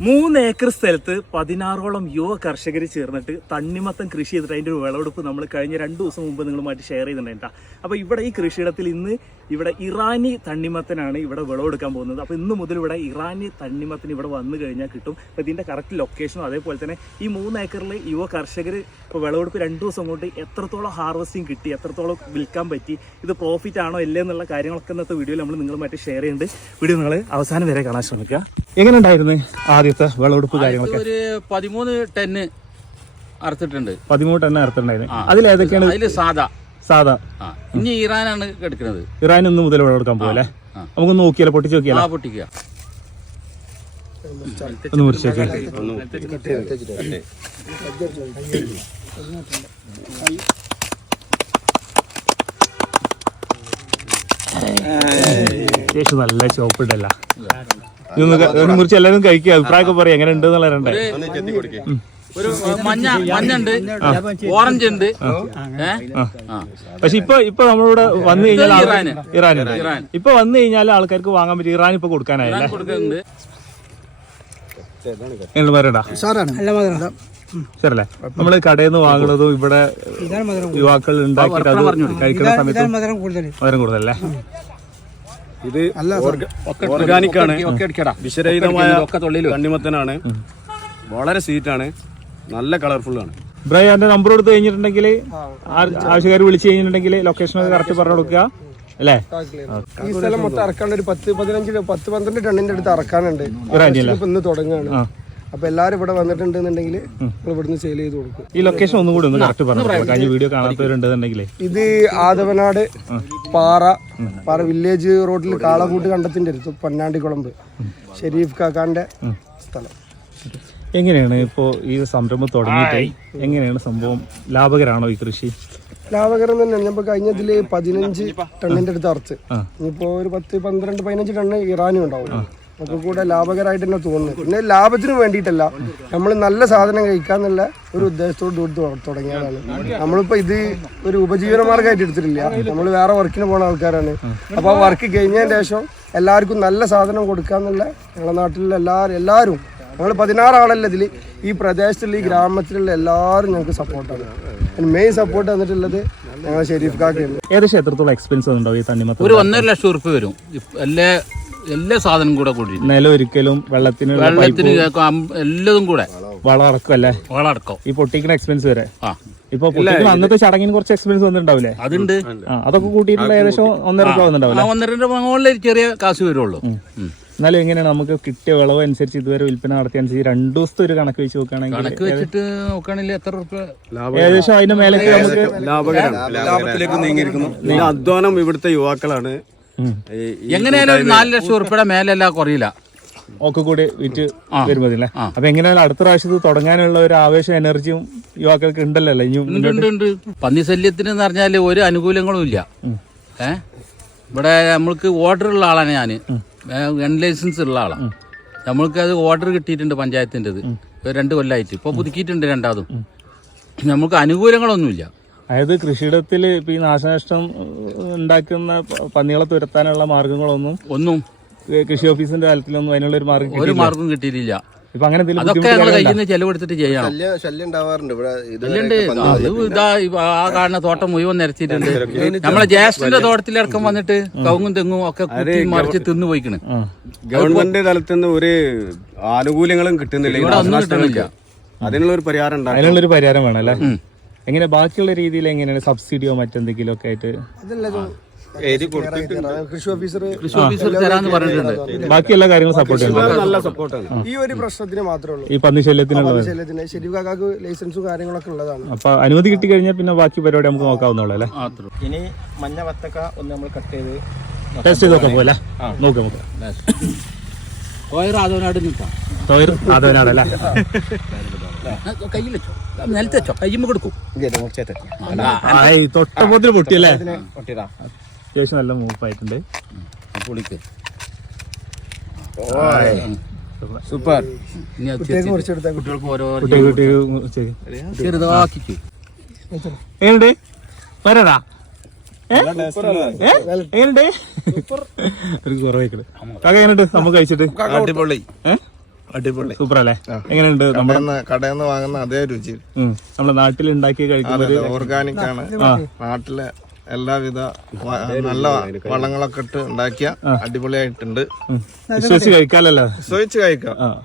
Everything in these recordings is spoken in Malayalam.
മൂന്ന് ഏക്കർ സ്ഥലത്ത് പതിനാറോളം യുവ കർഷകർ ചേർന്നിട്ട് തണ്ണിമത്തം കൃഷി ചെയ്തിട്ട് അതിന്റെ ഒരു വിളവെടുപ്പ് നമ്മൾ കഴിഞ്ഞ രണ്ട് ദിവസം മുമ്പ് നിങ്ങളുമായിട്ട് ഷെയർ ചെയ്തിട്ടുണ്ടായിട്ടാണ് അപ്പോൾ ഇവിടെ ഈ കൃഷിയിടത്തിൽ ഇന്ന് ഇവിടെ ഇറാനി തണ്ണിമത്തനാണ് ഇവിടെ വിളവെടുക്കാൻ പോകുന്നത്. അപ്പോൾ ഇന്ന് മുതൽ ഇവിടെ ഇറാനി തണ്ണിമത്തൻ ഇവിടെ വന്നു കഴിഞ്ഞാൽ കിട്ടും. അപ്പോൾ ഇതിന്റെ കറക്റ്റ് ലൊക്കേഷനും അതേപോലെ തന്നെ ഈ മൂന്ന് ഏക്കറിൽ യുവ കർഷകർ ഇപ്പോൾ വിളവെടുപ്പ് രണ്ട് ദിവസം കൊണ്ട് എത്രത്തോളം ഹാർവസ്റ്റിംഗ് കിട്ടി എത്രത്തോളം വിൽക്കാൻ പറ്റി ഇത് പ്രോഫിറ്റ് ആണോ ഇല്ലേ എന്നുള്ള കാര്യങ്ങളൊക്കെ ഇന്നത്തെ വീഡിയോയിൽ നമ്മൾ നിങ്ങളുമായിട്ട് ഷെയർ ചെയ്യുന്നുണ്ട്. വീഡിയോ നിങ്ങൾ അവസാനം വരെ കാണാൻ ശ്രമിക്കുക. എങ്ങനെ ഉണ്ടായിരുന്നു ആദ്യത്തെ വിളവെടുപ്പ് കാര്യങ്ങളൊക്കെ? ഒരു പതിമൂന്ന് ടെന്ന് അറുത്തിട്ടുണ്ട്. പതിമൂന്ന് ടെന്ന് അറുത്തിട്ടുണ്ടായിരുന്നു. അതിലേതൊക്കെയാണ് അതിൽ ഏതൊക്കെയാണ്? അതിൽ സാധാ. സാധാ. ഇനി ഇറാനാണ് എടുക്കുന്നത്. ഇറാൻ ഇന്ന് മുതൽ വിളവെടുക്കാൻ പോകല്ലേ നമുക്ക് നോക്കിയാലോ പൊട്ടിച്ച് നോക്കിയാലോ? പൊട്ടിക്കുക. ഒന്ന് മുറിച്ച് നോക്കിയാൽ അത്യാവശ്യം നല്ല ചോപ്പിട്ടല്ല മുറിച്ച് എല്ലാവരും കഴിക്കുക അഭിപ്രായമൊക്കെ പറയാം. എങ്ങനെ ഉണ്ട് എന്നുള്ള രണ്ടേ ഒരു മഞ്ഞ മഞ്ഞുണ്ട് ഓറഞ്ച് ഉണ്ട്. പക്ഷെ ഇപ്പൊ ഇപ്പൊ നമ്മളിവിടെ വന്നു കഴിഞ്ഞാൽ ഇറാൻ. ഇപ്പൊ വന്നു കഴിഞ്ഞാൽ ആൾക്കാർക്ക് വാങ്ങാൻ പറ്റും ഇറാൻ ഇപ്പൊ കൊടുക്കാനായില്ലേ? നമ്മൾ കടയിൽ നിന്ന് വാങ്ങുന്നതും ഇവിടെ യുവാക്കൾ ഉണ്ടാക്കിയിട്ട് അത് കഴിക്കുന്ന സമയത്ത് മധുരം കൂടുതലല്ലേ? ഇത് ഓർഗാനിക് ആണ് വിശരഹിതമായ വിഷരഹിതമായ തണ്ണിമത്തനാണ് വളരെ സ്വീറ്റ് ആണ് നല്ല കളർഫുൾ ആണ്. ബ്രൈ എന്റെ നമ്പർ കൊടുത്ത് കഴിഞ്ഞിട്ടുണ്ടെങ്കിൽ ആവശ്യക്കാർ വിളിച്ചു കഴിഞ്ഞിട്ടുണ്ടെങ്കിൽ ലൊക്കേഷൻ കറക്റ്റ് പറഞ്ഞു കൊടുക്കുക. അല്ലേ? ഈ സ്ഥലം മൊത്തം ഇറക്കാണ്ട് ഒരു പത്ത് പതിനഞ്ച് പത്ത് പന്ത്രണ്ട് ടണ്ണിന്റെ അടുത്ത് ഇറക്കാനുണ്ട് ഇപ്പൊ ഇന്ന് തുടങ്ങുകയാണ്. അപ്പൊ എല്ലാരും ഇവിടെ വന്നിട്ടുണ്ടെന്നുണ്ടെങ്കിൽ നമ്മൾ ഇവിടുന്ന് സെയിൽ ചെയ്ത് കൊടുക്കും. ഈ ലൊക്കേഷൻ ഒന്നും കൂടി ഒന്ന് കറക്റ്റ് പറഞ്ഞു കഴിഞ്ഞ വീഡിയോ കാണാത്തവരുണ്ടെന്നുണ്ടെങ്കിൽ. ഇത് ആദവനാട് പാറ പാറ വില്ലേജ് റോഡിൽ കാളകൂട്ട് കണ്ടത്തിന്റെ അടുത്ത് പൊന്നാണ്ടിക്കുളമ്പ് ഷെരീഫ് കാക്കാന്റെ സ്ഥലം. എങ്ങനെയാണ് ഇപ്പോ ഈ സംരംഭം തുടങ്ങിയിട്ട് എങ്ങനെയാണ് സംഭവം? ലാഭകരമാണോ ഈ കൃഷി? ലാഭകരം തന്നെയാണ് ഞാൻ കഴിഞ്ഞ ഇതിൽ പതിനഞ്ച് ടണ്ണിന്റെ അടുത്ത് അറച്ച്. ഇനിയിപ്പോ ഒരു പത്ത് പന്ത്രണ്ട് പതിനഞ്ച് ടണ്ണ് ഇറാനും ഉണ്ടാവും. ഒക്കെ കൂടെ ലാഭകരമായിട്ട് തന്നെ തോന്നുന്നു. പിന്നെ ലാഭത്തിന് വേണ്ടിയിട്ടല്ല നമ്മൾ നല്ല സാധനം കഴിക്കാന്നുള്ള ഒരു ഉദ്ദേശത്തോട് കൂടി തുട- തുടങ്ങിയതാണ്. നമ്മളിപ്പോ ഇത് ഒരു ഉപജീവന മാർഗമായിട്ട് എടുത്തിട്ടില്ല. നമ്മൾ വേറെ വർക്കിന് പോണ ആൾക്കാരാണ്. അപ്പോൾ ആ വർക്ക് കഴിഞ്ഞതിന് ശേഷം എല്ലാവർക്കും നല്ല സാധനം കൊടുക്കാന്നുള്ള ഞങ്ങളുടെ നാട്ടിലുള്ള എല്ലാവരും എല്ലാവരും ഞങ്ങൾ പതിനാറ് ആളല്ല ഇതിൽ ഈ പ്രദേശത്തുള്ള ഈ ഗ്രാമത്തിലുള്ള എല്ലാവരും ഞങ്ങൾക്ക് സപ്പോർട്ടാണ് മെയിൻ സപ്പോർട്ട് തന്നിട്ടുള്ളത് ഞങ്ങൾ ഷെരീഫ് കാക്കയാണ് ഏത് ക്ഷേത്രത്തോളം എക്സ്പെൻസ് ഉണ്ടാവും ഈ തണ്ണിമത്തം ഒരു ഒന്നര ലക്ഷം ഉറുപ്പ് വരും എല്ലാ എല്ലാ സാധനം കൂടെ കൂടി നിലം ഒരിക്കലും വെള്ളത്തിന് വെള്ളത്തിന് എല്ലതും കൂടെ വളമടക്കും അല്ലേ വളമടക്കം ഈ പൊട്ടിക്കുന്ന എക്സ്പെൻസ് വരെ ആ ഇപ്പൊ അന്നത്തെ ചടങ്ങിന് കുറച്ച് എക്സ്പെൻസ് വന്നിട്ടുണ്ടാവില്ലേ അതുണ്ട് അതൊക്കെ കൂട്ടിയിട്ടുള്ള ഏകദേശം ഒന്നര രൂപ ഒന്നര രൂപ മുകളിൽ ചെറിയ കാശ് വരുള്ളൂ. എന്നാലും എങ്ങനെയാണ് നമുക്ക് കിട്ടിയ വിളവ് അനുസരിച്ച് ഇതുവരെ വിൽപ്പന നടത്തിയ അനുസരിച്ച് രണ്ടു ദിവസത്തെ ഒരു കണക്ക് വെച്ച് നോക്കുകയാണെങ്കിൽ കണക്ക് വെച്ചിട്ട് നോക്കുകയാണെങ്കിൽ എത്ര ഏകദേശം അതിന്റെ മേലേക്ക് നമുക്ക് ലാഭത്തിലേക്ക് നീങ്ങിയിരിക്കുന്നു. അധ്വാനം ഇവിടുത്തെ യുവാക്കളാണ്. എങ്ങനെയാലും ഒരു നാല് ലക്ഷം ഉറുപ്പിയുടെ മേലല്ല കുറയില്ല. ഒക്കെ കൂടി വിറ്റ് വരുമ്പോഴല്ലേ അപ്പൊ എങ്ങനെയാലും അടുത്ത പ്രാവശ്യത്ത് തുടങ്ങാനുള്ള ഒരു ആവേശം എനർജിയും യുവാക്കൾക്ക് ഉണ്ടല്ലോ അല്ലേ? ഇനിയും പന്നി ശല്യത്തിന് എന്ന് പറഞ്ഞാൽ ഒരു അനുകൂലങ്ങളും ഇല്ല. ഏഹ് ഇവിടെ നമ്മൾക്ക് ഓർഡർ ഉള്ള ആളാണ് ഞാൻ ഗൺ ലൈസൻസ് ഉള്ള ആളാണ് നമ്മൾക്ക് അത് ഓർഡർ കിട്ടിയിട്ടുണ്ട് പഞ്ചായത്തിന്റെത്. രണ്ട് കൊല്ലമായിട്ട് ഇപ്പോൾ പുതുക്കിയിട്ടുണ്ട് രണ്ടാമതും. നമുക്ക് അനുകൂലങ്ങളൊന്നുമില്ല. അതായത് കൃഷിയിടത്തിൽ ഇപ്പൊ ഈ നാശനഷ്ടം ഉണ്ടാക്കുന്ന പന്നികളെ തുരത്താനുള്ള മാർഗങ്ങളൊന്നും ഒന്നും കൃഷി ഓഫീസിന്റെ തലത്തിലൊന്നും അതിനുള്ള ഒരു മാർഗം ഒരു മാർഗം കിട്ടിയിട്ടില്ല. ഇപ്പൊ അങ്ങനെ എന്തെങ്കിലും അതൊക്കെ ഞങ്ങൾ കയ്യിൽ നിന്ന് ചെലവെടുത്തിട്ട് ചെയ്യണം. ശല്യം ഉണ്ടാവാറുണ്ട് ഇവിടെ അത് ഇതാ ആ കാണുന്ന തോട്ടം മുഴുവൻ നിരത്തിയിട്ടുണ്ട്. നമ്മളെ ജ്യേഷ്ഠന്റെ തോട്ടത്തിലടക്കം വന്നിട്ട് കവുങ്ങും തെങ്ങും ഒക്കെ മറിച്ച് തിന്നു പോയിക്കണ്. ഗവൺമെന്റ് തലത്തിൽ നിന്ന് ഒരു ആനുകൂല്യങ്ങളും കിട്ടുന്നില്ല. ഇവിടെ അതിനുള്ള ഒരു പരിഹാരം അതിനുള്ള ഒരു പരിഹാരം വേണം അല്ലേ? എങ്ങനെ ബാക്കിയുള്ള രീതിയിൽ എങ്ങനെയാണ്? സബ്സിഡിയോ മറ്റെന്തെങ്കിലും ഒക്കെ ആയിട്ട് അതല്ല കൃഷി ഓഫീസർ കൃഷി ഓഫീസർ തരാന്ന് പറഞ്ഞിട്ടുണ്ട്. ബാക്കി എല്ലാ കാര്യങ്ങളും സപ്പോർട്ട് ചെയ്യുന്നുണ്ട് നല്ല സപ്പോർട്ടാണ് ഈ ഒരു പ്രശ്നത്തിന് മാത്രമേ ഉള്ളൂ. ഈ പന്നി ശല്യത്തിന് കാക്കാക്ക് ലൈസൻസും കാര്യങ്ങളൊക്കെ ഉള്ളതാണ്. അപ്പൊ അനുമതി കിട്ടി കഴിഞ്ഞാൽ പിന്നെ ബാക്കി പരിപാടി നമുക്ക് നോക്കാവുന്നുള്ളൂ അല്ലേ? ഇനി മഞ്ഞ വത്തക്ക ഒന്ന് നമ്മൾ കട്ട് ചെയ്ത് ടെസ്റ്റ് ചെയ്ത് നോക്കാം പോലെ നോക്കാം നമുക്ക്. ഓയർ ആദവനാട് നിൽക്കാം തൊഴിൽ ആദവനാടല്ലേ കയ്യിൽ വെച്ചോ. നിലത്ത് വെച്ചോ. കയ്യുമ്പോ കൊടുക്കും. തൊട്ടപ്പോത്തിന് പൊട്ടിയല്ലേ? പൊട്ടിയതാ. അത്യാവശ്യം നല്ല മൂപ്പായിട്ടുണ്ട് പുളിക്ക് സൂപ്പർ. കുട്ടികൾക്ക് ഓരോ ചെറുതാക്കിക്കൂ. എങ്ങനെയുണ്ട്? വരടാ? എങ്ങനെയുണ്ട്? കാക്ക എങ്ങനെയുണ്ട്? നമുക്ക് കഴിച്ചിട്ട്. അടിപൊളി. സൂപ്പർ അല്ലേ എങ്ങനെയുണ്ട് നമ്മുടെ കടയിൽ നിന്ന് വാങ്ങുന്ന അതേ രുചി. ഉം, നമ്മുടെ നാട്ടിൽ ഉണ്ടാക്കി കഴിക്കുന്നത് ഓർഗാനിക് ആണ്. നാട്ടിലെ എല്ലാവിധ വ- നല്ല വളങ്ങളൊക്കെ ഇട്ട് ഉണ്ടാക്കിയ അടിപൊളിയായിട്ടുണ്ട്. വിശ്വസിച്ച് കഴിക്കാമല്ലോ വിശ്വസിച്ച് കഴിക്കാം.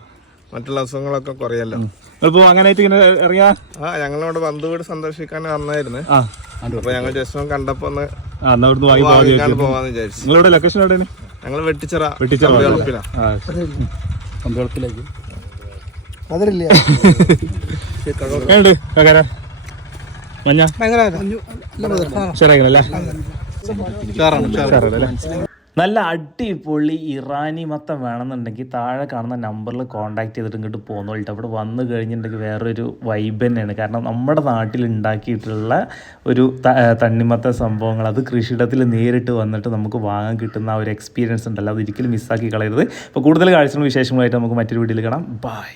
മറ്റുള്ള അസുഖങ്ങളൊക്കെ കുറയല്ലോ. അപ്പൊ അങ്ങനെ ആയിട്ട് ഇങ്ങനെ ഇറങ്ങിയാ? ആ ഞങ്ങളിവിടെ ബന്ധു വീട് സന്ദർശിക്കാൻ വന്നായിരുന്നു. അപ്പൊ ഞങ്ങൾ ജസ്റ്റ് കണ്ടപ്പോ ഒന്ന് പോവാന്ന് വിചാരിച്ചു. നിങ്ങളുടെ ലൊക്കേഷൻ എവിടെയാണ്? ഞങ്ങൾ വെട്ടിച്ചിറ വെട്ടിച്ചിറ. കമ്പിളപ്പിലാ. ആ പന്തളത്തിലേക്ക് അതിലില്ല? മഞ്ഞ? നല്ല അടിപൊളി ഇറാനി മത്തം വേണമെന്നുണ്ടെങ്കിൽ താഴെ കാണുന്ന നമ്പറിൽ കോൺടാക്ട് ചെയ്തിട്ട് ഇങ്ങോട്ട് പോകുന്നോളിട്ട് അവിടെ വന്നു കഴിഞ്ഞിട്ടുണ്ടെങ്കിൽ വേറൊരു വൈബ് തന്നെയാണ്. കാരണം നമ്മുടെ നാട്ടിൽ ഉണ്ടാക്കിയിട്ടുള്ള ഒരു തണ്ണിമത്ത സംഭവങ്ങൾ അത് കൃഷിയിടത്തിൽ നേരിട്ട് വന്നിട്ട് നമുക്ക് വാങ്ങാൻ കിട്ടുന്ന ആ ഒരു എക്സ്പീരിയൻസ് ഉണ്ടല്ലോ. അത് ഒരിക്കലും മിസ്സാക്കി കളയരുത്. അപ്പോൾ കൂടുതൽ കാഴ്ചകളും വിശേഷങ്ങളായിട്ട് നമുക്ക് മറ്റൊരു വീട്ടിൽ കാണാം. ബൈ